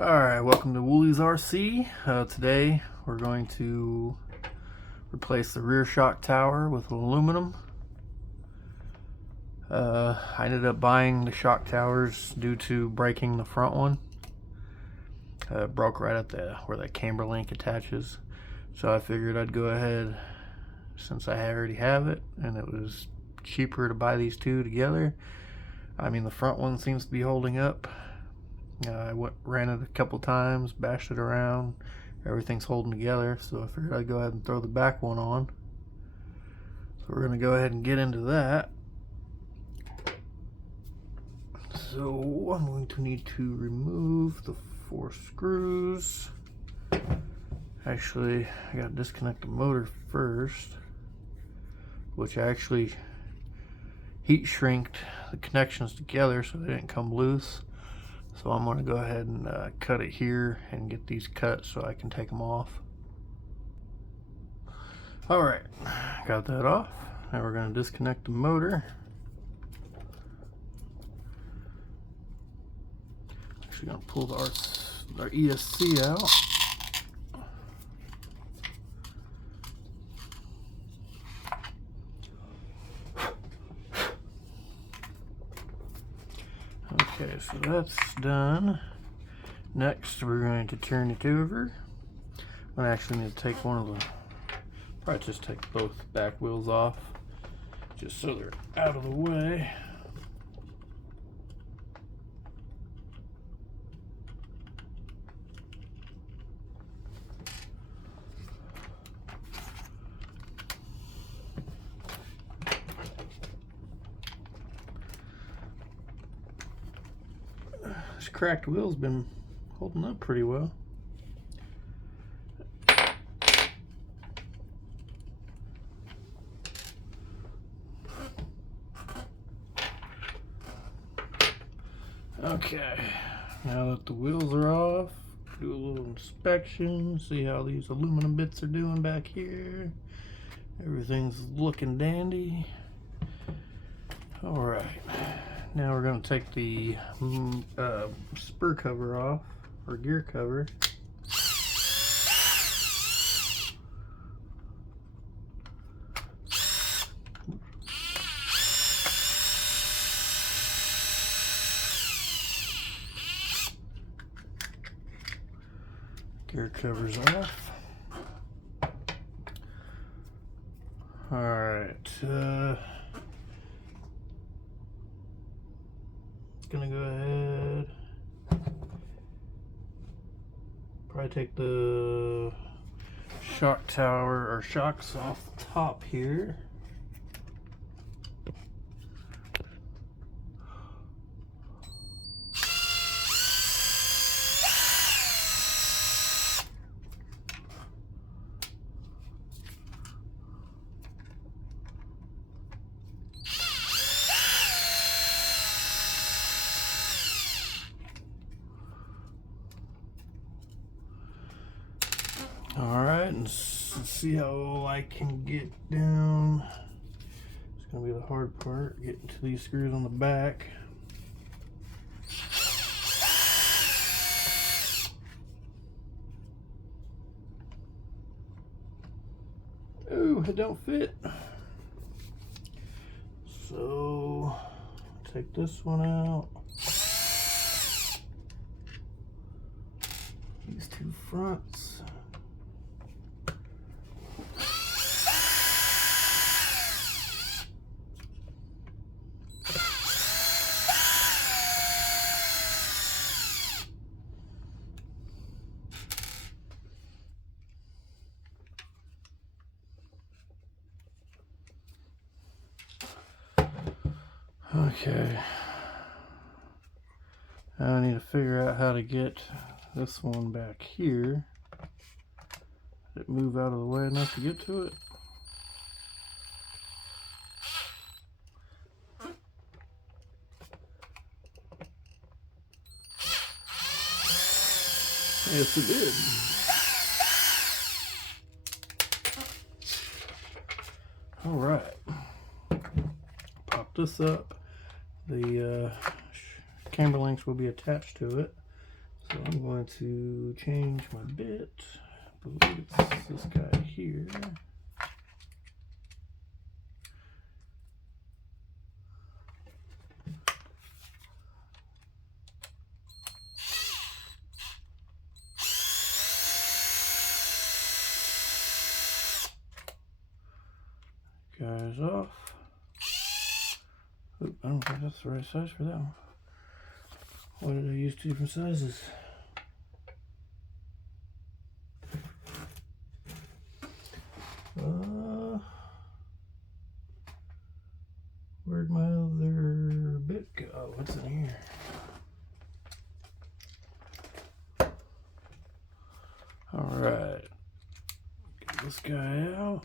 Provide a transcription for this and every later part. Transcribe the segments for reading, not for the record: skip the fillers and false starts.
Alright, welcome to Woolies RC. Today we're going to replace the rear shock tower with aluminum. I ended up buying the shock towers due to breaking the front one. It broke right at where that camber link attaches. So I figured I'd go ahead, since I already have it, and it was cheaper to buy these two together. I mean, the front one seems to be holding up. I ran it a couple times, bashed it around, everything's holding together, so I figured I'd go ahead and throw the back one on. So we're going to go ahead and get into that. So I'm going to need to remove the 4 screws. Actually, I got to disconnect the motor first, which I actually heat shrinked the connections together so they didn't come loose. So I'm going to go ahead and cut it here and get these cut so I can take them off. Alright, got that off. Now we're going to disconnect the motor. Actually going to pull our ESC out. Okay, so that's done. Next, we're going to turn it over. I actually need to take one of the, probably just take both back wheels off, just so they're out of the way. This cracked wheel's been holding up pretty well. Okay, now that the wheels are off, do a little inspection, see how these aluminum bits are doing back here. Everything's looking dandy. Alright, now we're going to take the spur cover off, or gear cover. Gear cover's off. Alright, gonna go ahead, probably take the shock tower or shocks off the top here. Alright, and see how I can get down. It's going to be the hard part, getting to these screws on the back. Ooh, it don't fit. So, take this one out. These 2 fronts. Okay, I need to figure out how to get this one back here. Did it move out of the way enough to get to it? Yes, it did. All right, pop this up. The camber links will be attached to it, So I'm going to change my bit. I believe it's this guy here. Guys off. Oop, I don't think that's the right size for that one. Why did I use two different sizes? Where'd my other bit go? What's in here? Alright. Get this guy out.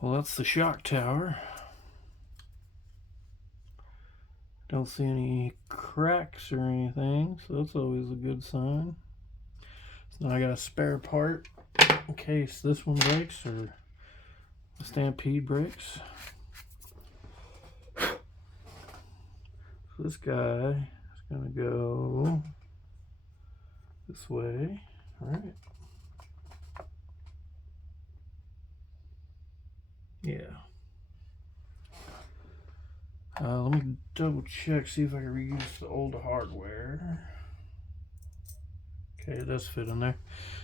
Well, that's the shock tower. Don't see any cracks or anything, so that's always a good sign. So now I got a spare part in case this one breaks or the Stampede breaks. So this guy is gonna go this way. All right. Yeah. Let me double check, see if I can reuse the old hardware. Okay, it does fit in there.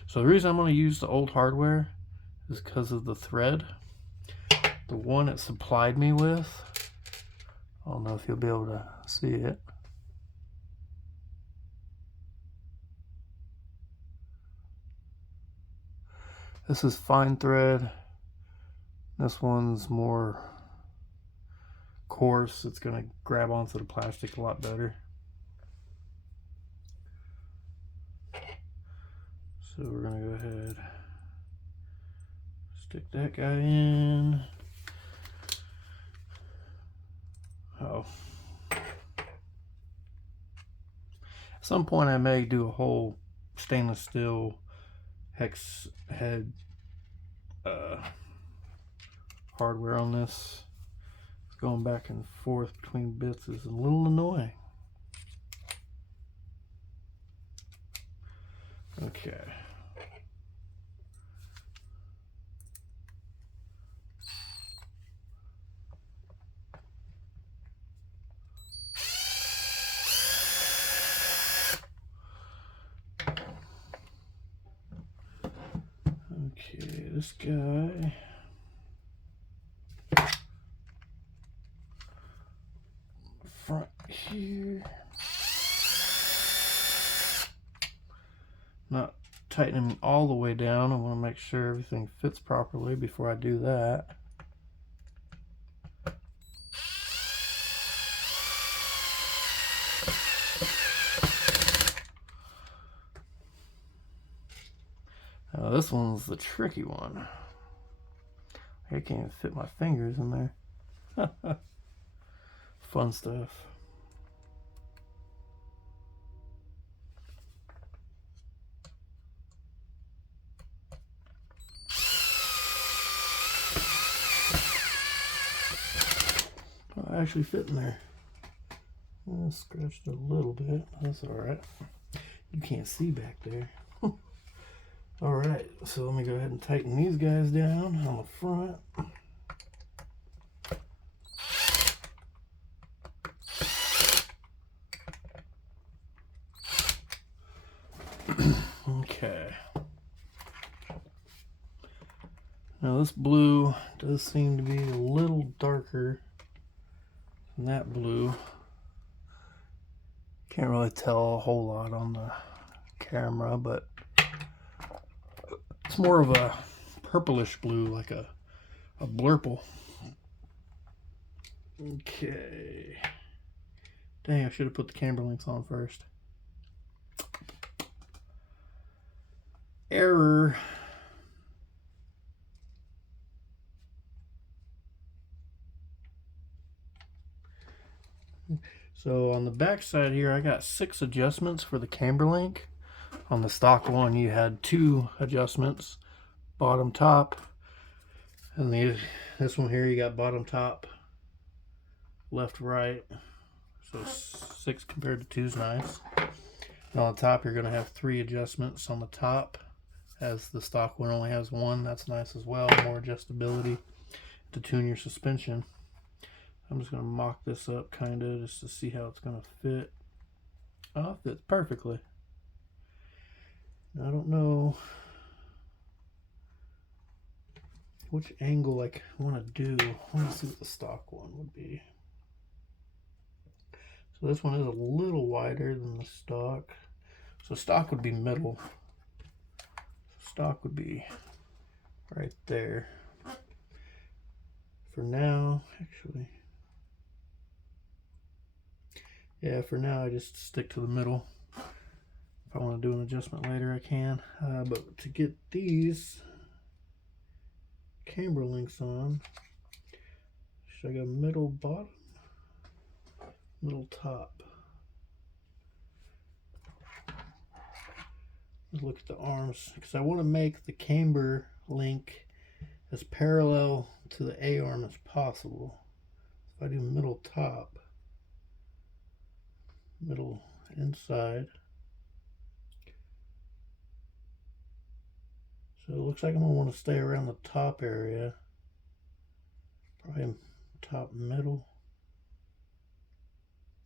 So the reason I'm going to use the old hardware is because of the thread. The one it supplied me with, I don't know if you'll be able to see it. This is fine thread. This one's more coarse. It's going to grab onto the plastic a lot better. So we're going to go ahead, stick that guy in. Oh. At some point I may do a whole stainless steel hex head hardware on this. Going back and forth between bits is a little annoying. Okay. Okay, this guy. Front here. Not tightening them all the way down. I want to make sure everything fits properly before I do that. Now this one's the tricky one. I can't even fit my fingers in there. Fun stuff. I actually fit in there. I scratched a little bit. That's alright. You can't see back there. Alright, so let me go ahead and tighten these guys down on the front. Okay. Now this blue does seem to be a little darker than that blue. Can't really tell a whole lot on the camera, but it's more of a purplish blue, like a blurple. Okay. Dang, I should have put the camber links on first. Error. So on the back side here, I got 6 adjustments for the camber link. On the stock one, you had 2 adjustments, bottom, top, and this one here you got bottom, top, left, right. So 6 compared to 2 is nice. And on the top, you're going to have 3 adjustments on the top, as the stock one only has 1. That's nice as well. More adjustability to tune your suspension. I'm just going to mock this up kind of just to see how it's going to fit. Oh, it fits perfectly. I don't know which angle I want to do. I want to see what the stock one would be. So this one is a little wider than the stock. So stock would be middle. Stock would be right there. For now, actually, yeah, for now I just stick to the middle. If I want to do an adjustment later, I can. But to get these camber links on, should I go middle, bottom, middle, top? Let's look at the arms, because I want to make the camber link as parallel to the A-arm as possible. If I do middle, top, middle, inside. So it looks like I'm going to want to stay around the top area. Probably top, middle.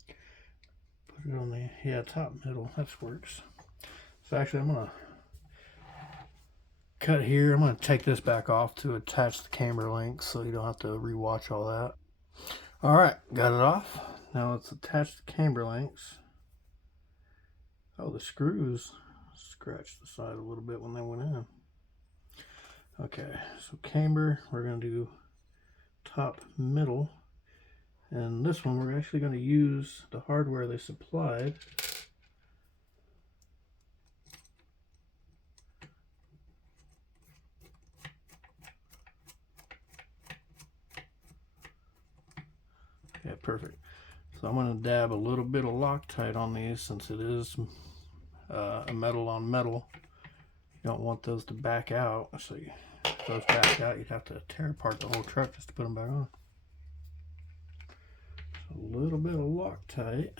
Put it on the, yeah, top, middle. That works. So actually I'm going to cut here. I'm going to take this back off to attach the camber links so you don't have to rewatch all that. Alright, got it off. Now let's attach the camber links. Oh, the screws scratched the side a little bit when they went in. Okay, so camber, we're going to do top, middle, and this one we're actually going to use the hardware they supplied. Yeah, perfect. So I'm going to dab a little bit of Loctite on these since it is a metal on metal. You don't want those to back out, so if those back out, you'd have to tear apart the whole truck just to put them back on. So a little bit of Loctite.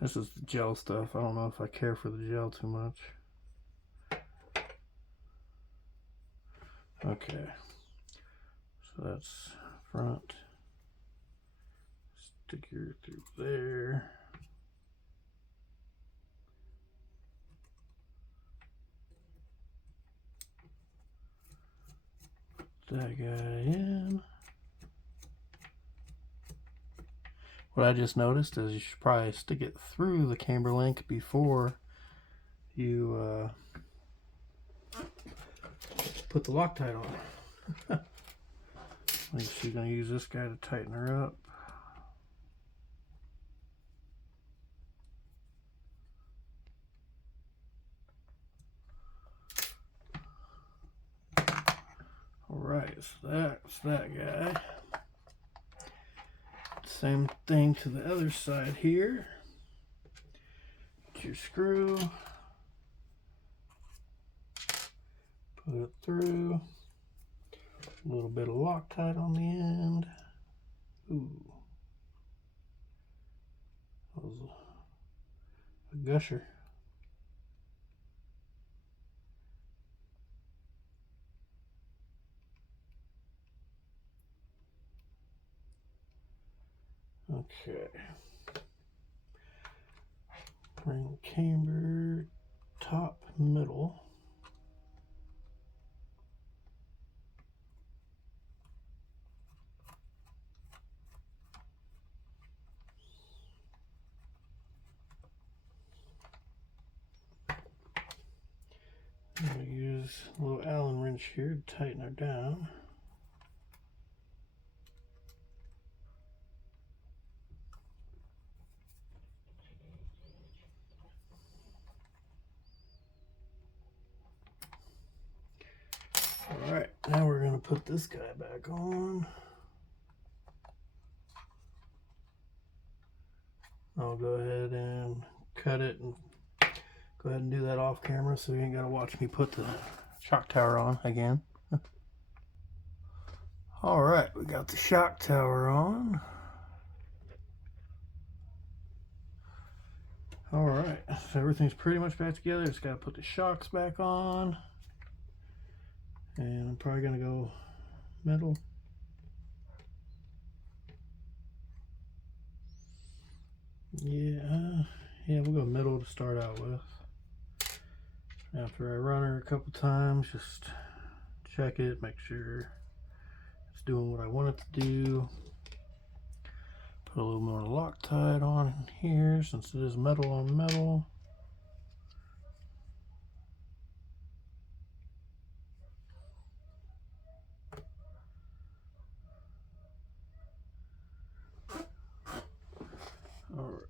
This is the gel stuff. I don't know if I care for the gel too much. Okay, so that's front. Stick your through there. Put that guy in. What I just noticed is you should probably stick it through the camber link before you put the Loctite on. I think she's going to use this guy to tighten her up. Alright, so that's that guy. Same thing to the other side here. Get your screw. Put it through. A little bit of Loctite on the end. Ooh. That was a gusher. Okay. Bring camber top, middle. I'm going to use a little Allen wrench here to tighten her down. Alright, now we're going to put this guy back on. I'll go ahead and cut it and go ahead and do that off camera so you ain't got to watch me put the shock tower on again. Alright, we got the shock tower on. Alright, so everything's pretty much back together. Just got to put the shocks back on. And I'm probably going to go metal. Yeah, we'll go middle to start out with. After I run her a couple times, just check it, make sure it's doing what I want it to do. Put a little more Loctite on here since it is metal on metal. All right.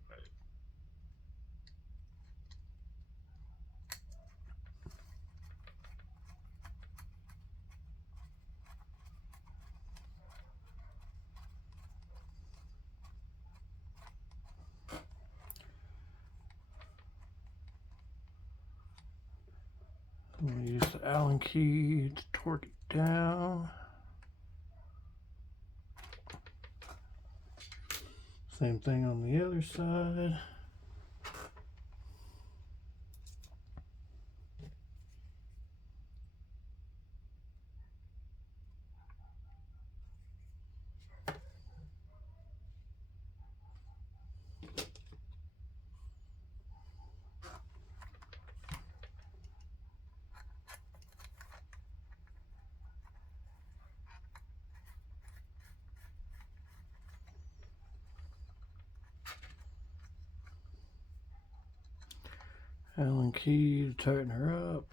I'm going to use the Allen key to torque it down. Same thing on the other side. Allen key to tighten her up.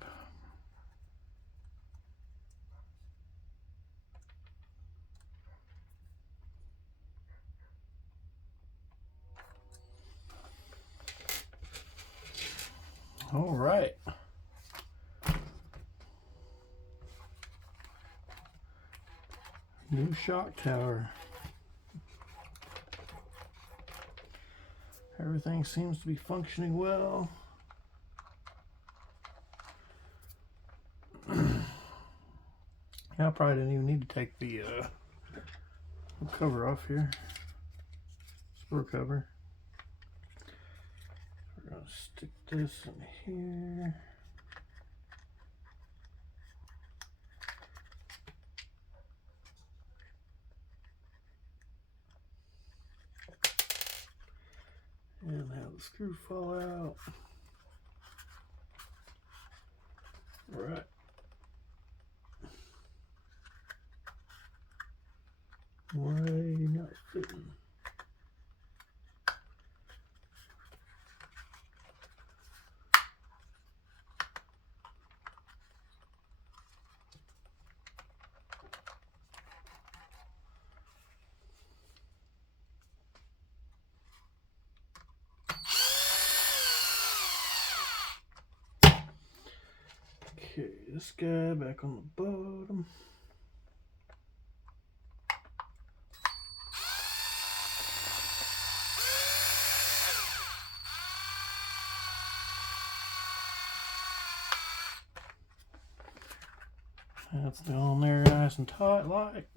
All right. New shock tower. Everything seems to be functioning well. I probably didn't even need to take the cover off here. Spur cover. We're going to stick this in here. And have the screw fall out. All right. Why not fitting? Okay, this guy back on the bottom. That's down there nice and tight like.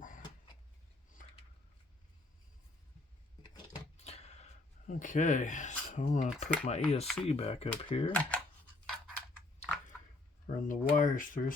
Okay, so I'm going to put my ESC back up here. Run the wires through.